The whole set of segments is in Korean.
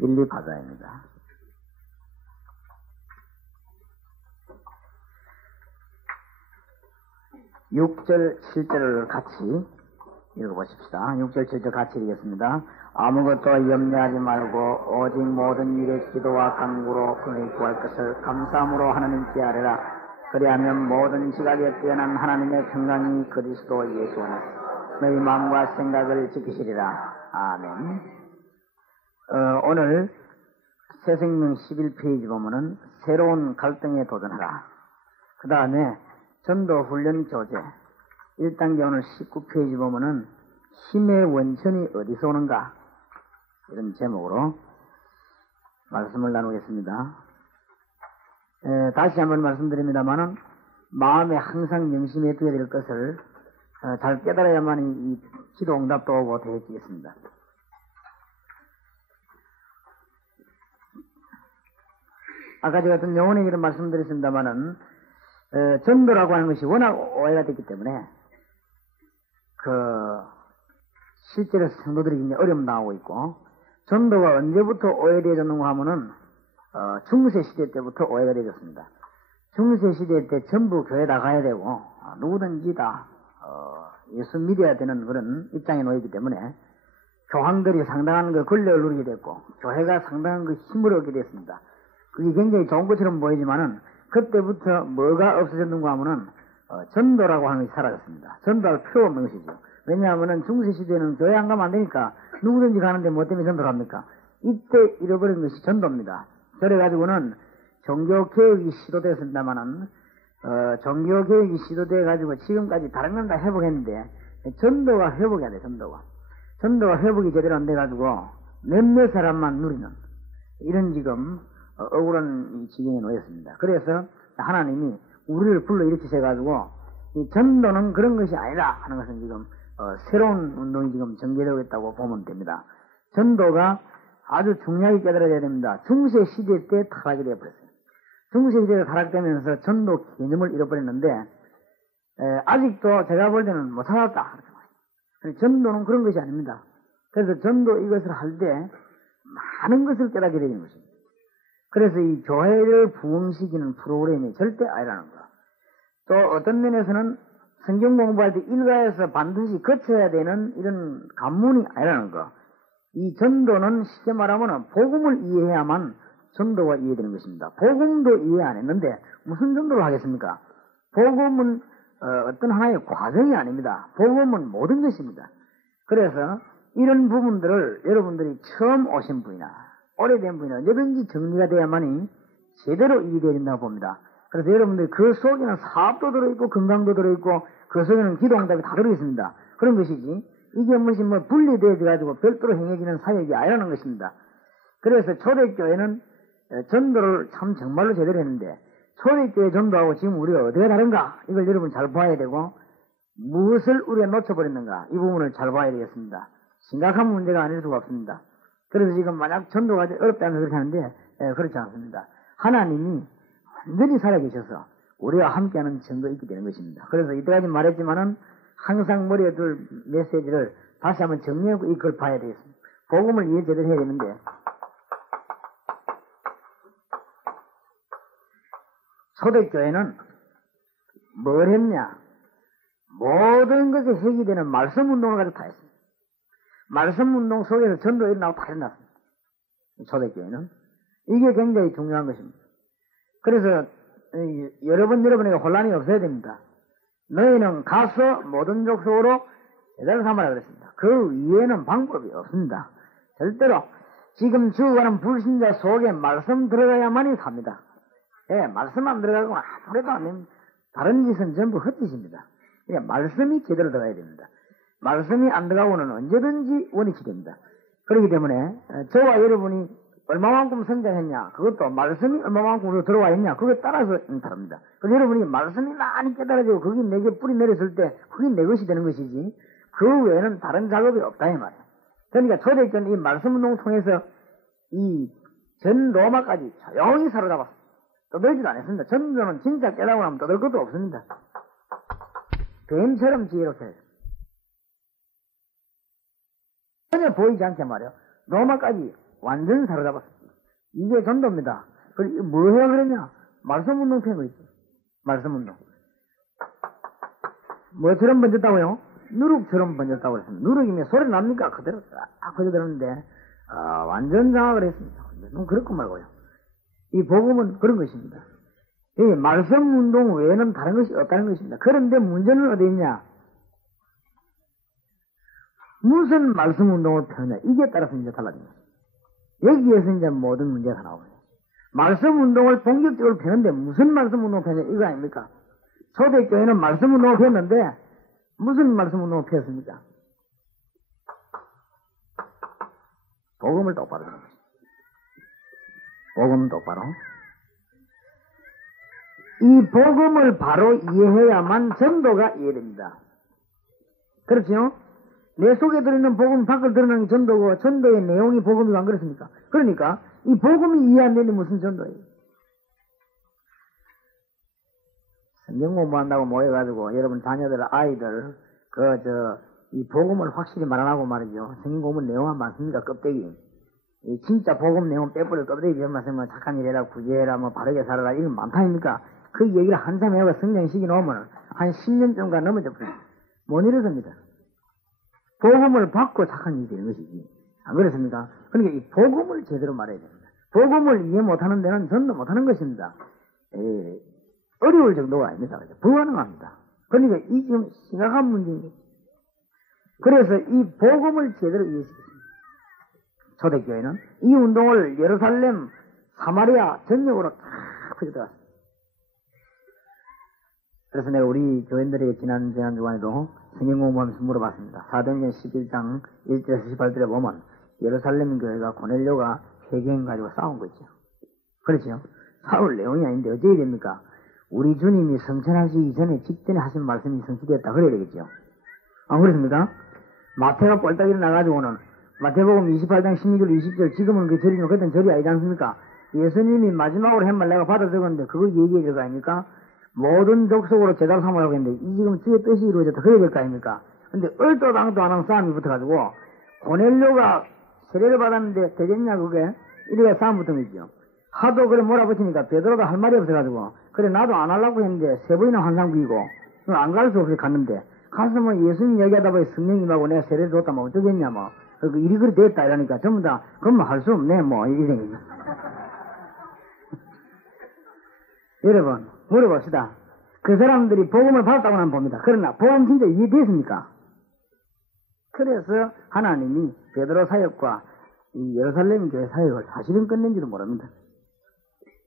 1, 2 바다입니다. (6절) (7절을) 같이 읽어보십시다. 6절 7절 같이 읽겠습니다. 아무것도 염려하지 말고 오직 모든 일에 기도와 간구로 그의 구할 것을 감사함으로 하나님께 아뢰라. 그리하면 모든 지각에 뛰어난 하나님의 평강이 그리스도 예수 안에서 너희 마음과 생각을 지키시리라. 아멘. 오늘 새생명 11페이지 보면은 새로운 갈등에 도전하라. 그 다음에 전도훈련 교재 1단계 오늘 19페이지 보면은 힘의 원천이 어디서 오는가, 이런 제목으로 말씀을 나누겠습니다. 다시 한번 말씀드립니다만은 마음에 항상 명심해 두어야 될 것을 잘 깨달아야만 이 기도 응답도 오고 되어지겠습니다. 아까 제가 어떤 영혼의 길을 말씀드렸습니다만은 전도라고 하는 것이 워낙 오해가 됐기 때문에 실제로 성도들이 굉장히 어려움 당하고 있고, 전도가 언제부터 오해되어졌는가 하면은 중세 시대 때부터 오해가 되어졌습니다. 중세 시대 때 전부 교회 다 가야 되고 누구든지 다 예수 믿어야 되는 그런 입장에 놓이기 때문에 교황들이 상당한 그 권력을 누리게 됐고 교회가 상당한 그 힘을 얻게 됐습니다. 그게 굉장히 좋은 것처럼 보이지만은 그때부터 뭐가 없어졌는가 하면은 전도라고 하는 것이 사라졌습니다. 전도할 필요 없는 것이죠. 왜냐하면은 중세시대는 교회 안 가면 안 되니까 누구든지 가는데 뭐 때문에 전도를 합니까? 이때 잃어버린 것이 전도입니다. 그래가지고는 종교개혁이 시도되었습니다마는 종교개혁이 시도돼가지고 지금까지 다른 건 다 회복했는데 전도가 회복이 안 돼. 전도가 회복이 제대로 안 돼가지고 몇몇 사람만 누리는 이런 지금 억울한 지경에 놓였습니다. 그래서 하나님이 우리를 불러일으키셔가지고 이 전도는 그런 것이 아니라 하는 것은 지금 새로운 운동이 지금 전개되고 있다고 보면 됩니다. 전도가 아주 중요하게 깨달아야 됩니다. 중세 시대 때 타락이 되어버렸어요. 중세 시대가 타락되면서 전도 개념을 잃어버렸는데 아직도 제가 볼 때는 못 찾았다. 전도는 그런 것이 아닙니다. 그래서 전도 이것을 할 때 많은 것을 깨닫게 되는 것입니다. 그래서 이 교회를 부흥시키는 프로그램이 절대 아니라는 거. 또 어떤 면에서는 성경 공부할 때 일가에서 반드시 거쳐야 되는 이런 관문이 아니라는 거. 이 전도는 쉽게 말하면 복음을 이해해야만 전도가 이해되는 것입니다. 복음도 이해 안 했는데 무슨 전도를 하겠습니까? 복음은 어떤 하나의 과정이 아닙니다. 복음은 모든 것입니다. 그래서 이런 부분들을 여러분들이 처음 오신 분이나 오래된 분이나 언제든지 정리가 돼야만이 제대로 이해되어야 된다고 봅니다. 그래서 여러분들이 그 속에는 사업도 들어있고 건강도 들어있고 그 속에는 기도응답이 다 들어있습니다. 그런 것이지 이게 무엇이 분리되어가지고 별도로 행해지는 사역이 아니라는 것입니다. 그래서 초대교회는 전도를 참 정말로 제대로 했는데 초대교회 전도하고 지금 우리가 어디가 다른가 이걸 여러분 잘 봐야 되고 무엇을 우리가 놓쳐버렸는가 이 부분을 잘 봐야 되겠습니다. 심각한 문제가 아닐 수가 없습니다. 그래서 지금 만약 전도가 어렵다면 그렇게 하는데 그렇지 않습니다. 하나님이 완전히 살아계셔서 우리와 함께하는 증거가 있게 되는 것입니다. 그래서 이때까지 말했지만은 항상 머리에 둘 메시지를 다시 한번 정리하고 이걸 봐야 되겠습니다. 복음을 이해 제대로 해야 되는데 초대교회는 뭘 했냐? 모든 것에 핵이 되는 말씀운동을 가지고 다 했습니다. 말씀운동 속에서 전도가 일어나고 다 일어났습니다. 초대교회는. 이게 굉장히 중요한 것입니다. 그래서 여러분에게 혼란이 없어야 됩니다. 너희는 가서 모든 족속으로 제자를 삼아라 그랬습니다. 그 이외에는 방법이 없습니다. 절대로 지금 죽어가는 불신자 속에 말씀 들어가야만이 삽니다. 말씀 안 들어가고 아무래도 안 됩니다. 다른 짓은 전부 헛짓입니다. 그러니까 말씀이 제대로 들어가야 됩니다. 말씀이 안 들어가고는 언제든지 원위치 됩니다. 그렇기 때문에 저와 여러분이 얼마만큼 성장했냐 그것도 말씀이 얼마만큼 우리가 들어와 있냐 그거에 따라서 다릅니다. 그래서 여러분이 말씀이 많이 깨달아지고 그게 내게 뿌리 내렸을 때 그게 내 것이 되는 것이지 그 외에는 다른 작업이 없다 이 말이에요. 그러니까 초대교회는 이 말씀운동을 통해서 이 전 로마까지 조용히 사로잡았습니다. 떠들지도 않았습니다. 전도는 진짜 깨달고 나면 떠들 것도 없습니다. 뱀처럼 지혜롭게 전혀 보이지 않게 말이에요. 로마까지 완전 사로잡았습니다. 이게 전도입니다. 그리고 뭐 해야 그러냐? 말씀운동 펴는 거 있죠. 말씀운동. 뭐처럼 번졌다고요? 누룩처럼 번졌다고 그랬습니다. 누룩이면 소리 납니까? 그대로 딱 퍼져들었는데, 완전 장악을 했습니다. 좀 그렇고 말고요. 이 복음은 그런 것입니다. 이 말씀운동 외에는 다른 것이 없다는 것입니다. 그런데 문제는 어디 있냐? 무슨 말씀운동을 펴느냐? 이게 따라서 이제 달라집니다. 여기에서 이제 모든 문제가 나오거든요. 말씀운동을 본격적으로 펴는데 무슨 말씀운동을 펴느냐? 이거 아닙니까? 초대교회는 말씀운동을 폈는데 무슨 말씀운동을 폈습니까? 복음을 똑바로 듣는 것입니다. 복음 똑바로. 이 복음을 바로 이해해야만 전도가 이해됩니다. 그렇죠? 내 속에 들어있는 복음 밖을 드러나는 게 전도고 전도의 내용이 복음이고 안 그렇습니까? 그러니까 이 복음이 이해 안 되니 무슨 전도예요? 성경 공부한다고 모여가지고 여러분 자녀들 아이들 이 복음을 확실히 말 안 하고 말이죠. 성경 공부 내용은 많습니까? 껍데기. 이 진짜 복음 내용 빼버려 껍데기 말씀은 착한 일 해라 구제해라 뭐 바르게 살아라 이런 많다 아닙니까? 그 얘기를 한참 해가 성경 시기 놓으면 한 10년 정도 넘어져 버려요. 못 이루습니다. 복음을 받고 착한 일이 되는 것이지. 안 그렇습니까? 그러니까 이 복음을 제대로 말해야 됩니다. 복음을 이해 못하는 데는 전도 못하는 것입니다. 어려울 정도가 아닙니다. 불가능합니다. 그러니까 이 지금 심각한 문제입니다. 그래서 이 복음을 제대로 이해시켰습니다. 초대교회는 이 운동을 예루살렘, 사마리아 전역으로 쫙 퍼져들어갔습니다. 그래서 내가 우리 교인들에게 지난 주간에도 성경 공부하면서 물어봤습니다. 사도행전 11장 1절에서 18절에 보면 예루살렘 교회가 고넬료가 회개인 가지고 싸운 거 있죠. 그렇죠? 싸울 내용이 아닌데 어찌해야 됩니까? 우리 주님이 성천하시기 전에 직전에 하신 말씀이 성취되었다 그래야 되겠죠. 안 그렇습니까? 마태가 뻘딱 일어나가지고는 마태복음 28장 16절 20절 지금은 그 절이면 그때는 절이 아니지 않습니까? 예수님이 마지막으로 한 말 내가 받아 적었는데 그거 얘기해야 될 거 아닙니까? 모든 족속으로 제자를 삼으라고 했는데 이 지금 주의 뜻이 이루어졌다 그래야 될 거 아닙니까? 근데 얼도 당도 안 하는 싸움이 붙어가지고 고넬료가 세례를 받았는데 되겠냐 그게? 이래가 싸움 붙은 거죠. 하도 그래 몰아붙이니까 베드로가 할 말이 없어가지고 그래 나도 안 하려고 했는데 세 번이나 환상 부이고 안 갈 수 없이 갔는데 가서 뭐 예수님 얘기하다 보니 성령 임하고 내가 세례를 줬다 뭐 어쩌겠냐 뭐 일이 그리 됐다 이러니까 전부 다 그럼 할 수 없네 뭐 이래. 여러분 물어봅시다. 그 사람들이 복음을 받았다고는 봅니다. 그러나 복음 진짜 이해됐습니까? 그래서 하나님이 베드로 사역과 이 예루살렘 교회 사역을 사실은 끝낸지도 모릅니다.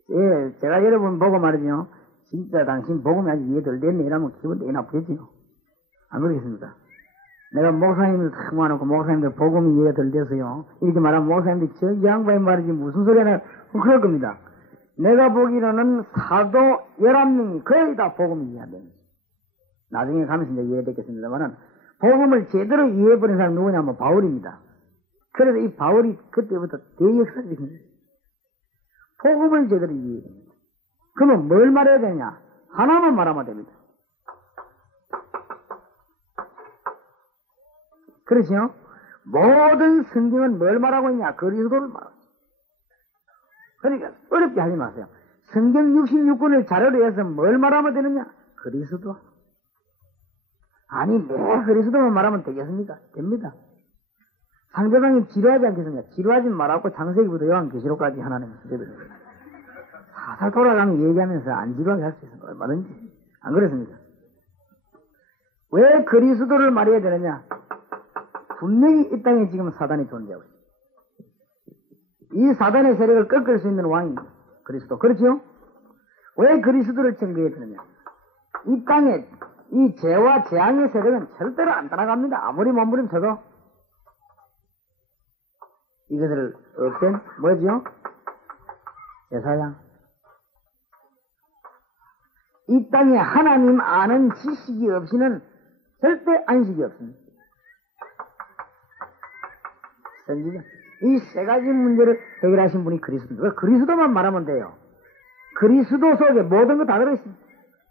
예, 제가 여러분 보고 말이죠. 진짜 당신 복음이 아직 이해들 됐네 이러면 기분 되게 나쁘겠지요. 안 그러겠습니까? 내가 목사님들 탁 모아놓고 목사님들 복음이 이해가 덜 돼서요. 이렇게 말하면 목사님들이 저 양반이 말이지 무슨 소리 하나 그럴 겁니다. 내가 보기로는 사도 11명이 거의 다 복음을 이해 안 됩니다. 나중에 가면서 이제 이해됐겠습니다만은 복음을 제대로 이해해버린 사람이 누구냐면 바울입니다. 그래서 이 바울이 그때부터 대역사적인 거예요. 복음을 제대로 이해해야 됩니다. 그러면 뭘 말해야 되냐? 하나만 말하면 됩니다. 그렇죠? 모든 성경은 뭘 말하고 있냐? 그리스도를 말하고 있어요. 그러니까 어렵게 하지 마세요. 성경 66권을 자료로 해서 뭘 말하면 되느냐? 그리스도. 아니 매 그리스도만 말하면 되겠습니까? 됩니다. 상대방이 지루하지 않겠습니까? 지루하지 말라고 창세기부터 요한계시록까지 하나님은 쓰셔드립니다. 살살 돌아가면 얘기하면서 안 지루하게 할 수 있습니다. 얼마든지. 안 그렇습니까? 왜 그리스도를 말해야 되느냐? 분명히 이 땅에 지금 사단이 존재하고 있습니다. 이 사단의 세력을 꺾을 수 있는 왕이 그리스도. 그렇죠? 왜 그리스도를 청구해야 되느냐? 이 땅에 이 죄와 재앙의 세력은 절대로 안 따라갑니다. 아무리 몸부림쳐도. 이것을 없앤 뭐죠? 제사장. 이 땅에 하나님 아는 지식이 없이는 절대 안식이 없습니다. 선지자. 이 세 가지 문제를 해결하신 분이 그리스도입니다. 그리스도만 말하면 돼요. 그리스도 속에 모든 거 다 들어있습니다.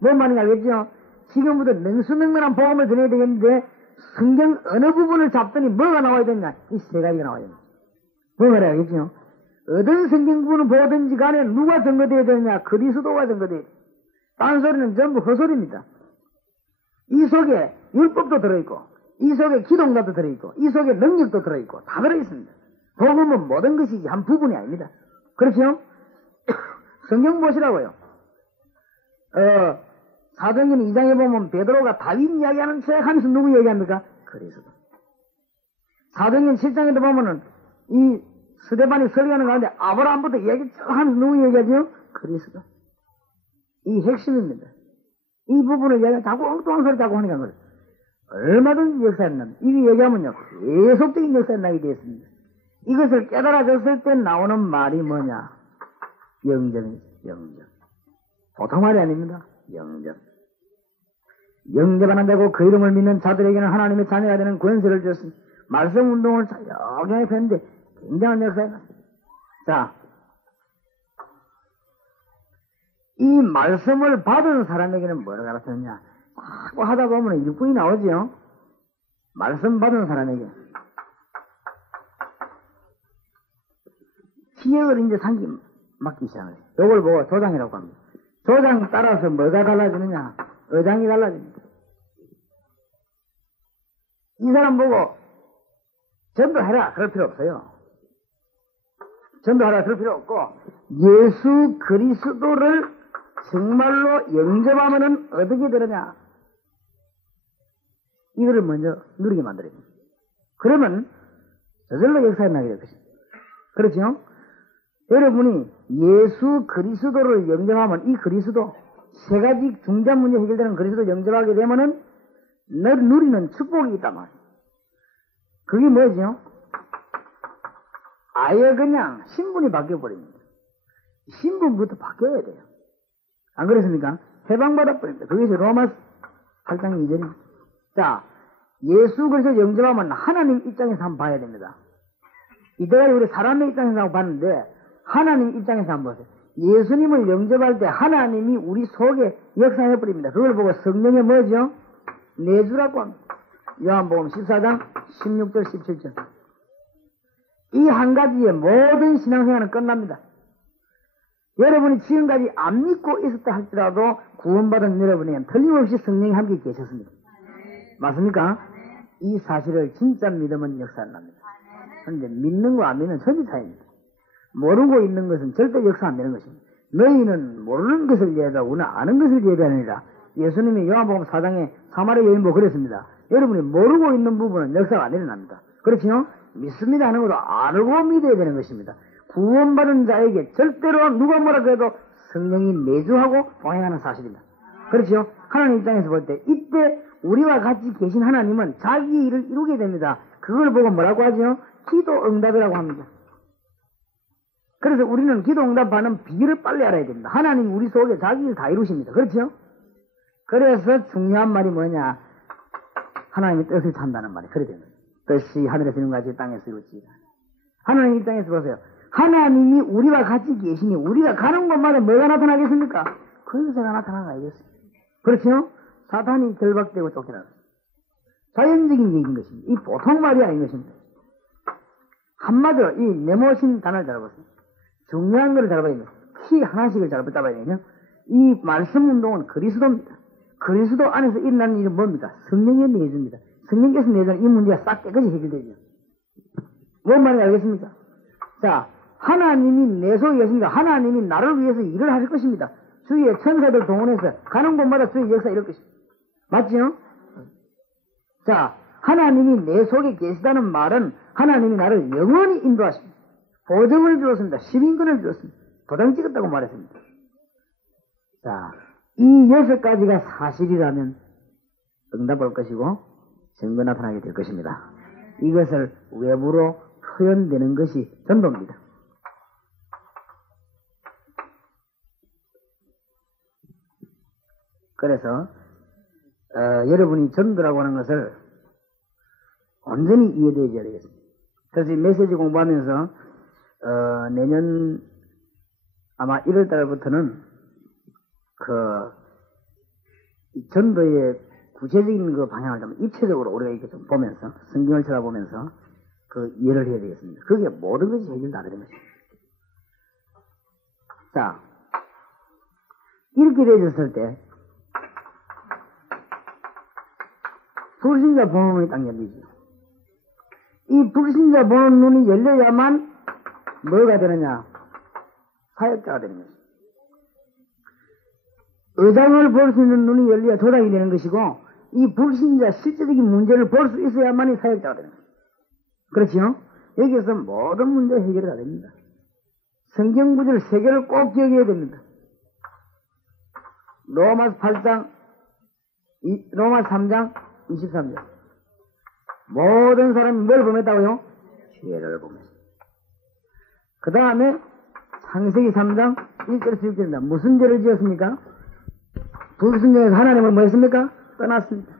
뭔 말인지 알겠죠? 지금부터 능수능란한 복음을 전해야 되겠는데 성경 어느 부분을 잡더니 뭐가 나와야 되냐? 이 세 가지가 나와야 됩니다. 번갈아야겠죠. 어떤 성경부는 보든지 간에 누가 증거되어야 되느냐? 그리스도가 증거되어야 돼요. 딴 소리는 전부 헛소리입니다. 이 속에 율법도 들어있고, 이 속에 기도응답도 들어있고, 이 속에 능력도 들어있고, 다 들어있습니다. 복음은 모든 것이 한 부분이 아닙니다. 그렇죠? 성경 보시라고요. 사도행전 2장에 보면 베드로가 다윗 이야기하는 책 하면서 누구 얘기합니까? 그리스도. 사도행전 7장에도 보면은 이 스데반이 설교하는 가운데 아브라함부터 이야기 쭉 하면서 누구 얘기하죠? 그리스도. 이 핵심입니다. 이 부분을 얘가 자꾸 엉뚱한 소리 자꾸 하니까 그래. 얼마든지 역사에 납니다. 이거 얘기하면요, 계속적인 역사에 나게 되어 있습니다. 이것을 깨달아졌을 때 나오는 말이 뭐냐? 영접이죠, 영접. 보통 말이 아닙니다. 영접. 영접 안 한다고 그 이름을 믿는 자들에게는 하나님의 자녀가 되는 권세를 줬습니다. 말씀 운동을 여기에 했는데 굉장한 역사에 났습니다. 자, 이 말씀을 받은 사람에게는 뭐를 가르쳤느냐? 자꾸 하다 보면 일꾼이 나오죠. 말씀 받은 사람에게 기억을 이제 상기 맡기 시작해요. 이걸 보고 조장이라고 합니다. 조장 따라서 뭐가 달라지느냐? 의장이 달라집니다. 이 사람 보고 전도해라 그럴 필요 없어요. 전도하라 그럴 필요 없고 예수 그리스도를 정말로 영접하면은 어떻게 되느냐? 이거를 먼저 누리게 만들어야 됩니다. 그러면 저절로 역사에 나게 될 것입니다. 그렇죠? 여러분이 예수 그리스도를 영접하면 이 그리스도 세 가지 중대한 문제 해결되는 그리스도 영접하게 되면은 늘 누리는 축복이 있단 말이에요. 그게 뭐죠? 아예 그냥 신분이 바뀌어버립니다. 신분부터 바뀌어야 돼요. 안 그렇습니까? 해방받아버립니다. 그것이 로마서 8장 2절입니다. 자, 예수 그리스도 영접하면 하나님 입장에서 한번 봐야 됩니다. 이때까지 우리 사람의 입장에서 한번 봤는데 하나님 입장에서 한번 보세요. 예수님을 영접할 때 하나님이 우리 속에 역사해버립니다. 그걸 보고 성령이 뭐죠? 내주라고 합니다. 요한복음 14장 16절 17절. 이 한 가지의 모든 신앙생활은 끝납니다. 여러분이 지금까지 안 믿고 있었다 할지라도 구원받은 여러분에게는 틀림없이 성령이 함께 계셨습니다. 맞습니까? 이 사실을 진짜 믿으면 역사 안 납니다. 그런데 믿는 거 안 믿는 천지 차이입니다. 모르고 있는 것은 절대 역사 안 되는 것입니다. 너희는 모르는 것을 예배하고 우리는 아는 것을 예배하느니라. 예수님이 요한복음 4장에 사마리아 여인보고 그랬습니다. 여러분이 모르고 있는 부분은 역사가 안 일어납니다. 그렇죠? 믿습니다 하는 것도 알고 믿어야 되는 것입니다. 구원받은 자에게 절대로 누가 뭐라 그래도 성령이 내주하고 동행하는 사실입니다. 그렇죠? 하나님 입장에서 볼 때 이때 우리와 같이 계신 하나님은 자기의 일을 이루게 됩니다. 그걸 보고 뭐라고 하죠? 기도 응답이라고 합니다. 그래서 우리는 기도 응답하는 비결을 빨리 알아야 됩니다. 하나님 우리 속에 자기 일 다 이루십니다. 그렇죠? 그래서 중요한 말이 뭐냐? 하나님의 뜻을 찬다는 말이 그래 됩니다. 뜻이 하늘에서 이룬 같이 땅에서 이루어지라. 하나님 입장에서 보세요. 하나님이 우리와 같이 계시니 우리가 가는 곳마다 뭐가 나타나겠습니까? 권세가 나타나겠습니다. 그렇죠? 사탄이 결박되고 쫓겨나는 자연적인 얘기인 것입니다. 이 보통 말이 아닌 것입니다. 한마디로 이 네모신 단어를 잘 보세요. 중요한 것을 잘 봐야 됩니다. 키 하나씩을 잘 붙잡아야 되거든요. 이 말씀 운동은 그리스도입니다. 그리스도 안에서 일어나는 일은 뭡니까? 성령이 내줍니다. 성령께서 내주는 이 문제가 싹 깨끗이 해결되죠. 뭔 말인지 알겠습니까? 자, 하나님이 내 속에 계십니다. 하나님이 나를 위해서 일을 하실 것입니다. 주위의 천사들 동원해서 가는 곳마다 주의 역사 이럴 것입니다. 맞죠? 자, 하나님이 내 속에 계시다는 말은 하나님이 나를 영원히 인도하십니다. 보증을 주었습니다. 시민권을 주었습니다. 도장 찍었다고 말했습니다. 자, 이 6가지가 사실이라면 응답 올 것이고 증거 나타나게 될 것입니다. 이것을 외부로 표현되는 것이 전도입니다. 그래서 여러분이 전도라고 하는 것을 온전히 이해되어야 되겠습니다. 그래서 이 메시지 공부하면서 내년 아마 1월 달부터는 전도의 구체적인 그 방향을 좀 입체적으로 우리가 이렇게 좀 보면서 성경을 찾아보면서 이해를 해야 되겠습니다. 그게 모든 것이 해결 다 되는 것입니다. 자, 이렇게 되어졌을 때, 불신자 보는 눈이 딱 열리죠. 이 불신자 보는 눈이 열려야만 뭐가 되느냐? 사역자가 되는 것입니다. 의장을 볼 수 있는 눈이 열려야 도닥이 되는 것이고, 이 불신자 실제적인 문제를 볼 수 있어야만이 사역자가 되는 것입니다. 그렇죠? 여기에서 모든 문제 해결이 다 됩니다. 성경 구절 3개를 꼭 기억해야 됩니다. 로마서 8장, 로마서 3장, 23절. 모든 사람이 뭘 범했다고요? 죄를 범했습니다. 그 다음에 창세기 3장 1절에서 6절입니다. 무슨 죄를 지었습니까? 불순종해서 하나님을 뭐 했습니까? 떠났습니다.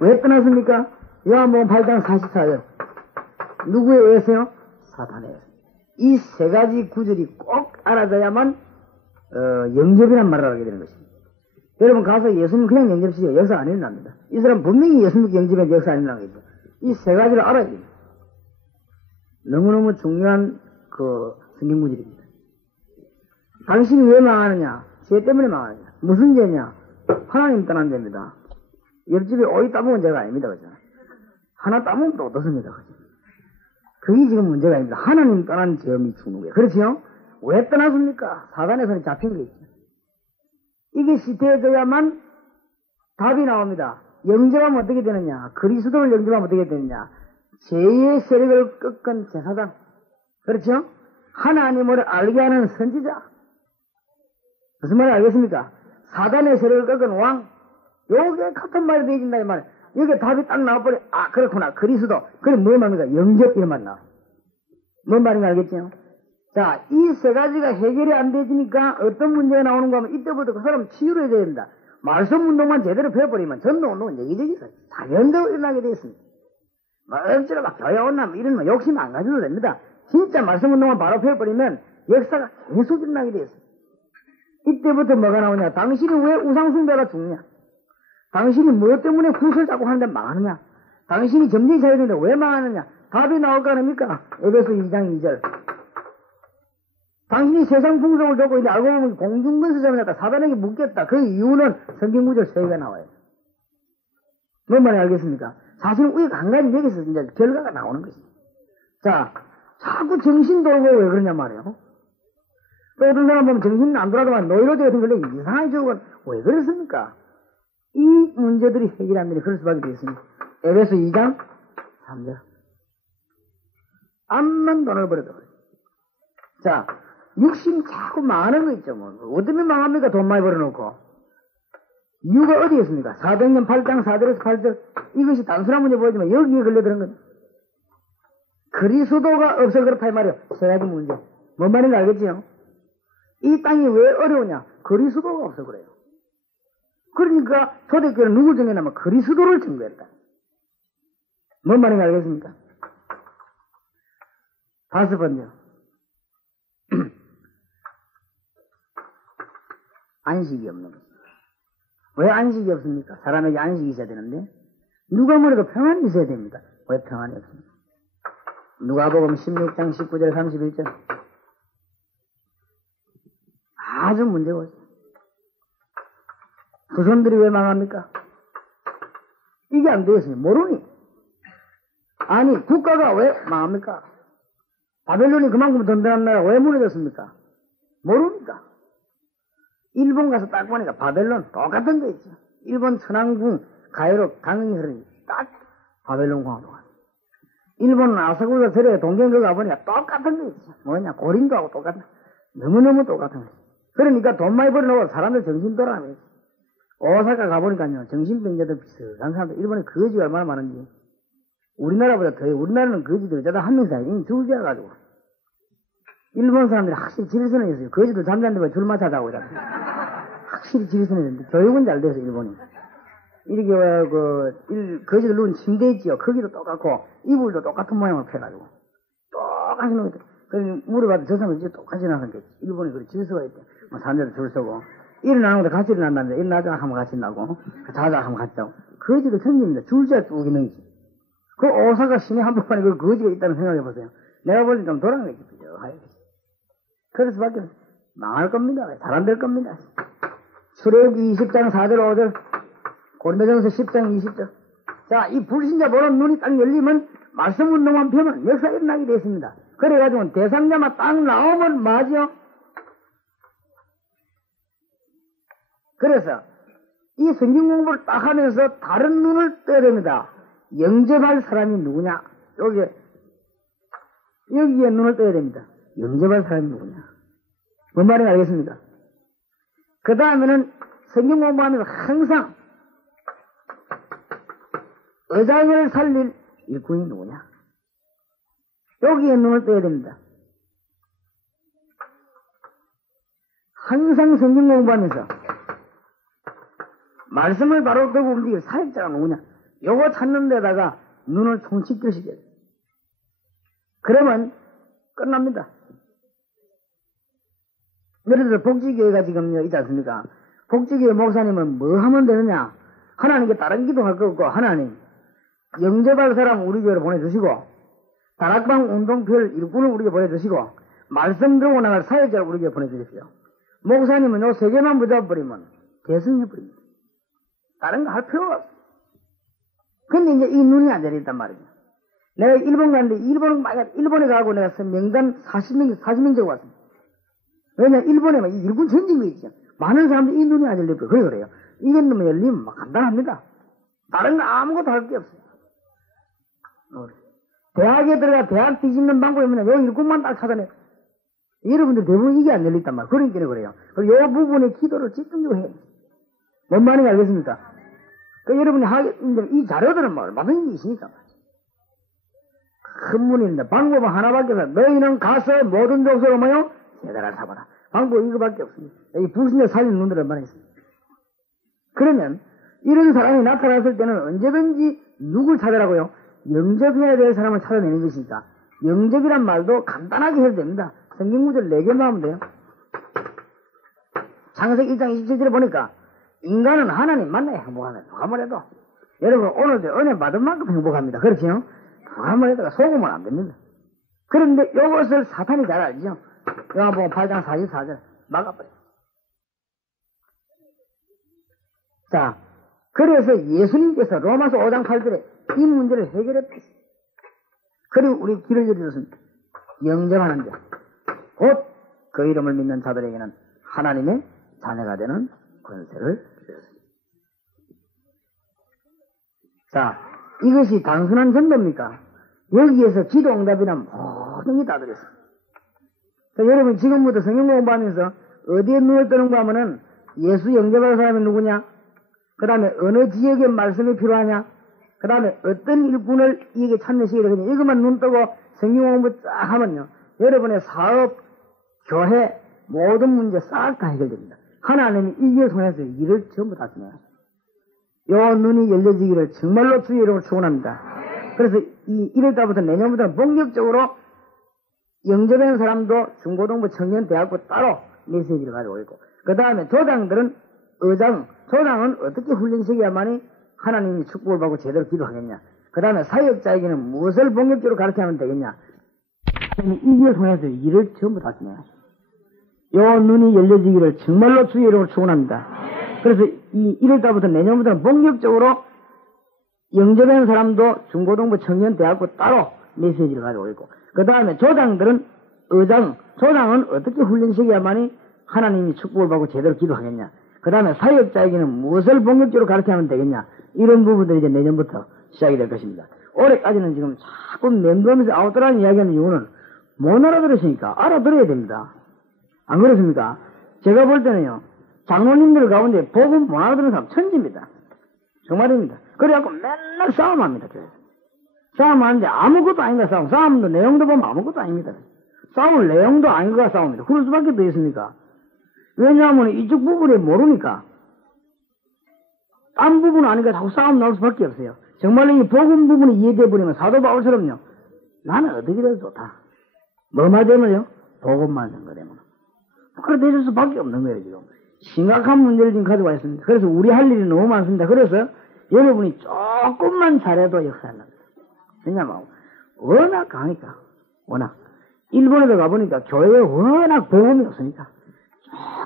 왜 떠났습니까? 요한복음 8장 44절. 누구에 의해서요? 사탄에 의해서. 이 3가지 구절이 꼭 알아져야만 영접이란 말을 하게 되는 것입니다. 여러분 가서 예수님 그냥 영접시켜요. 역사 안 일어납니다. 이 사람 분명히 예수님 영접에 역사 안 일어나겠죠. 이 3가지를 알아야 됩니다. 너무너무 중요한 성경 구절입니다. 당신이 왜 망하느냐? 죄 때문에 망하느냐? 무슨 죄냐? 하나님 떠난 죄입니다. 옆집에 오이 따먹은 죄가 아닙니다. 그죠? 하나 따먹으면 또 어떻습니까? 그죠? 그게 지금 문제가 아닙니다. 하나님 떠난 죄음이 죽는 거예요. 그렇죠? 왜 떠났습니까? 사단의 손에 잡힌 게 있죠. 이게 시태해져야만 답이 나옵니다. 영접하면 어떻게 되느냐? 그리스도를 영접하면 어떻게 되느냐? 죄의 세력을 꺾은 제사장. 그렇죠? 하나님을 알게 하는 선지자. 무슨 말인지 알겠습니까? 사단의 세력을 꺾은 왕. 요게 같은 말이 되어진다 이 말. 여기 답이 딱 나와버려. 아 그렇구나. 그리스도. 그럼 뭐 말입니까? 영접 이런 말 나와. 뭔 말인지 알겠죠? 자, 이 3가지가 해결이 안 되니까 어떤 문제가 나오는가 하면 이때부터 그 사람 치유를 해야 됩니다. 말씀 운동만 제대로 배워버리면 전도 운동은 여기저기서 자연적으로 일어나게 되어 있습니다. 억지로 막 교회 온나 이런 욕심 안 가져도 됩니다. 진짜 말씀 운동만 바로 배워버리면 역사가 계속 일어나게 되어 있습니다. 이때부터 뭐가 나오냐? 당신이 왜 우상숭배가 죽느냐? 당신이 무엇 때문에 구슬 잡고 하는데 망하느냐? 당신이 점쟁이 사야 되는데 왜 망하느냐? 답이 나올 거 아닙니까? 에베소 2장 2절. 당신이 세상 풍속을 듣고 이제 알고 보면 공중건설자입니다. 사단에게 묻겠다. 그 이유는 성경 구절 3개가 나와요. 뭔 말인지 알겠습니까? 사실은 우리가 한 가지 여기서 이제 결과가 나오는 것입니다. 자, 자꾸 정신 돌고 왜 그러냐 말이에요. 또 어떤 사람 보면 정신이 안 돌아도만 노이로제 같은 걸로 이상하게 저건 왜 그렇습니까? 이 문제들이 해결 안 되니 그럴 수밖에 되겠습니다. 에베소 2장 3절. 암만 돈을 벌어도. 자, 육신 자꾸 망하는 거 있죠. 뭐. 어떻게 망합니까? 돈 많이 벌어놓고. 이유가 어디에 있습니까? 사도행전 8장 4절에서 8절. 이것이 단순한 문제 보이지만 여기에 걸려드는 건 그리스도가 없어 그렇다 이 말이에요. 3가지 문제. 뭔 말인지 알겠지요? 이 땅이 왜 어려우냐? 그리스도가 없어 그래요. 그러니까 초대교회는 누굴 정해놨냐면 그리스도를 증거했다. 뭔 말인지 알겠습니까? 5번째. 안식이 없는 것입니다. 왜 안식이 없습니까? 사람에게 안식이 있어야 되는데 누가 뭐래도 평안이 있어야 됩니다. 왜 평안이 없습니까? 누가복음 16장 19절 31절 아주 문제가 있어요. 후손들이 왜 망합니까? 이게 안 되겠습니다. 모르니. 아니 국가가 왜 망합니까? 바벨론이 그만큼 든든한 나라 왜 무너졌습니까? 모르니까. 일본 가서 딱 보니까 바벨론 똑같은 거 있죠. 일본 천왕궁 가해로 강이 흐르니 딱 바벨론 공화국. 일본 아사쿠사 절에 동경거 가보니까 똑같은 거 있죠. 뭐냐 고린도하고 똑같은 너무너무 똑같은 거. 그러니까 돈 많이 벌어놓고 사람들 정신 돌아가면서 오사카 가보니까요 정신병자들 비슷한 사람들 일본에 거지가 얼마나 많은지 우리나라보다 더 우리나라는 거지들 어쩌다 한 명씩 이미 죽을 줄 알아가지고 일본 사람들이 확실히 질서는 있어요. 거지들 잠자는데 줄 맞춰자고 이러고 확실히 질서는 있는데 교육은 잘 돼서 일본이 이렇게 거지들 누운 침대 있지요. 거기도 똑같고 이불도 똑같은 모양으로 펴가지고 똑같이 놓고 그래서 물어봐도 저 사람은 똑같이 나서겠지. 일본에 그런 질서가 있대. 뭐 사람들도 줄 서고 일어나는 것도 같이 일어난다는데 일어나자 하면 같이 나고 자자 하면 같이 자고 거지도 천지입니다. 줄자 쭉 있는 거지. 그 오사카 시내 한복판에 그 거지가 있다는 생각해 보세요. 내가 볼 때 좀 돌아가겠지. 그럴 수밖에 없어요. 망할 겁니다. 잘 안 될 겁니다. 출애굽기 20장 4절 5절, 고린도전서 10장 20절. 자, 이 불신자 보는 눈이 딱 열리면 말씀 운동만 펴면 역사 일어나게 되어 있습니다. 그래가지고 대상자만 딱 나오면 맞죠? 그래서 이 성경 공부를 딱 하면서 다른 눈을 떠야 됩니다. 영접할 사람이 누구냐? 여기에 눈을 떠야 됩니다. 영접할 사람이 누구냐? 뭔 말인지 알겠습니까? 그 다음에는 성경 공부하면서 항상 의장을 살릴 일꾼이 누구냐? 여기에 눈을 떠야 됩니다. 항상 성경 공부하면서 말씀을 바로 들고 움직일 사역자가 누구냐? 요거 찾는 데다가 눈을 총치켜시게 돼요. 그러면 끝납니다. 예를 들어 복지교회가 지금 있지 않습니까? 복지교회 목사님은 뭐 하면 되느냐? 하나님께 다른 기도할 거 없고, 하나님 영접할 사람 우리 교회로 보내주시고, 다락방 운동별 일꾼을 우리에게 보내주시고, 말씀 들고 나갈 사역자를 우리에게 보내주십시오. 목사님은 요 세 개만 붙잡아버리면 대승해버립니다. 다른 거 할 필요가 없어. 근데 이제 이 눈이 안 열렸단 말이죠. 내가 일본 갔는데, 일본에 가고 내가 명단 40명 적어 왔습니다. 왜냐면 일본에만 이 일군 전쟁이 있죠. 많은 사람들이 이 눈이 안 열려버려. 그래요. 이건 놈 열리면 막 간단합니다. 다른 거 아무것도 할 게 없어요. 대학에 들어가 대학 뒤집는 방법이 뭐냐? 요 일꾼만 딱 찾아내. 여러분들 대부분 이게 안 열렸단 말이에요. 그러니까 그래요. 그리고 요 부분에 기도를 집중적으로 해야 돼요. 뭔 말인지 알겠습니까? 그 여러분이 이 자료들은 뭐 얼마든지 있으니까. 큰 문인데 방법은 하나밖에 없어요. 너희는 가서 모든 족속을 뭐요? 세대를 잡아라. 방법 이거밖에 없습니다. 이 불신자 살리는 놈들 얼마나 있습니까? 그러면 이런 사람이 나타났을 때는 언제든지 누굴 찾으라고요? 영접해야 될 사람을 찾아내는 것이니까 영접이란 말도 간단하게 해도 됩니다. 성경구절 4개만 하면 돼요. 창세기 1장 27절에 보니까 인간은 하나님 만나야 행복하다. 누가 뭐래도 여러분 오늘도 은혜 받은 만큼 행복합니다. 그렇지요? 누가 뭐래도 속으면 안 됩니다. 그런데 이것을 사탄이 잘 알죠. 요한복음 8장 44절 막아버려. 자, 그래서 예수님께서 로마서 5장 8절에 이 문제를 해결했습니다. 그리고 우리 길을 열어줬습니다. 영접하는 자, 곧 그 이름을 믿는 자들에게는 하나님의 자녀가 되는 권세를 주셨습니다. 자, 이것이 단순한 전도입니까? 여기에서 기도 응답이나 모든 게 다 들었습니다. 자, 여러분 지금부터 성경 공부하면서 어디에 눈을 뜨는가 하면은 예수 영접할 사람이 누구냐? 그 다음에 어느 지역에 말씀이 필요하냐? 그 다음에 어떤 일꾼을 이게 찾으시게 되거든요. 이것만 눈 뜨고 성경 공부 쫙 하면요. 여러분의 사업, 교회, 모든 문제 싹 다 해결됩니다. 하나님이 이길 통해서 일을 전부 다 진행하세요. 요 눈이 열려지기를 정말로 주의 이름으로 축원합니다. 그래서 이 1월달부터 내년부터는 본격적으로 영접한 사람도 중고등부, 청년, 대학부 따로 메시지를 가지고 있고, 그 다음에 조장들은 조장은 어떻게 훈련시켜야만이 하나님이 축복을 받고 제대로 기도하겠냐. 그 다음에 사역자에게는 무엇을 본격적으로 가르치면 되겠냐. 이걸 통해서 일을 전부 다 진행하시오. 요 눈이 열려지기를 정말로 주의 이름으로 축원합니다. 그래서 이 1월달부터 내년부터는 본격적으로 영접한 사람도 중고등부, 청년, 대학부 따로 메시지를 가지고 있고, 그 다음에 조장은 어떻게 훈련시켜야만이 하나님이 축복을 받고 제대로 기도하겠냐. 그 다음에 사역자에게는 무엇을 본격적으로 가르치면 되겠냐. 이런 부분들이 이제 내년부터 시작이 될 것입니다. 올해까지는 지금 자꾸 맴돌면서 아웃도라는 이야기하는 이유는 못 알아들으시니까 알아들어야 됩니다. 안 그렇습니까? 제가 볼 때는요, 장로님들 가운데 복음 못 알아듣는 사람 천지입니다. 정말입니다. 그래갖고 맨날 싸움합니다. 싸움하는데 아무것도 아닌가 싸움. 싸움도 내용도 보면 아무것도 아닙니다. 싸울 내용도 아닌가 싸웁니다. 그럴 수밖에 더 있습니까? 왜냐하면 이쪽 부분에 모르니까. 딴 부분은 아니까 자꾸 싸움 나올 수밖에 없어요. 정말로 이 복음 부분이 이해돼버리면 사도 바울처럼요, 나는 어떻게 해도 좋다. 뭐만 되면요? 복음만 선거되면. 그렇게 되실 수밖에 없는 거예요, 지금. 심각한 문제를 지금 가지고 와 있습니다. 그래서 우리 할 일이 너무 많습니다. 그래서 여러분이 조금만 잘해도 역사를 납니다. 왜냐면 워낙 강하니까. 워낙. 일본에도 가보니까 교회에 워낙 복음이 없으니까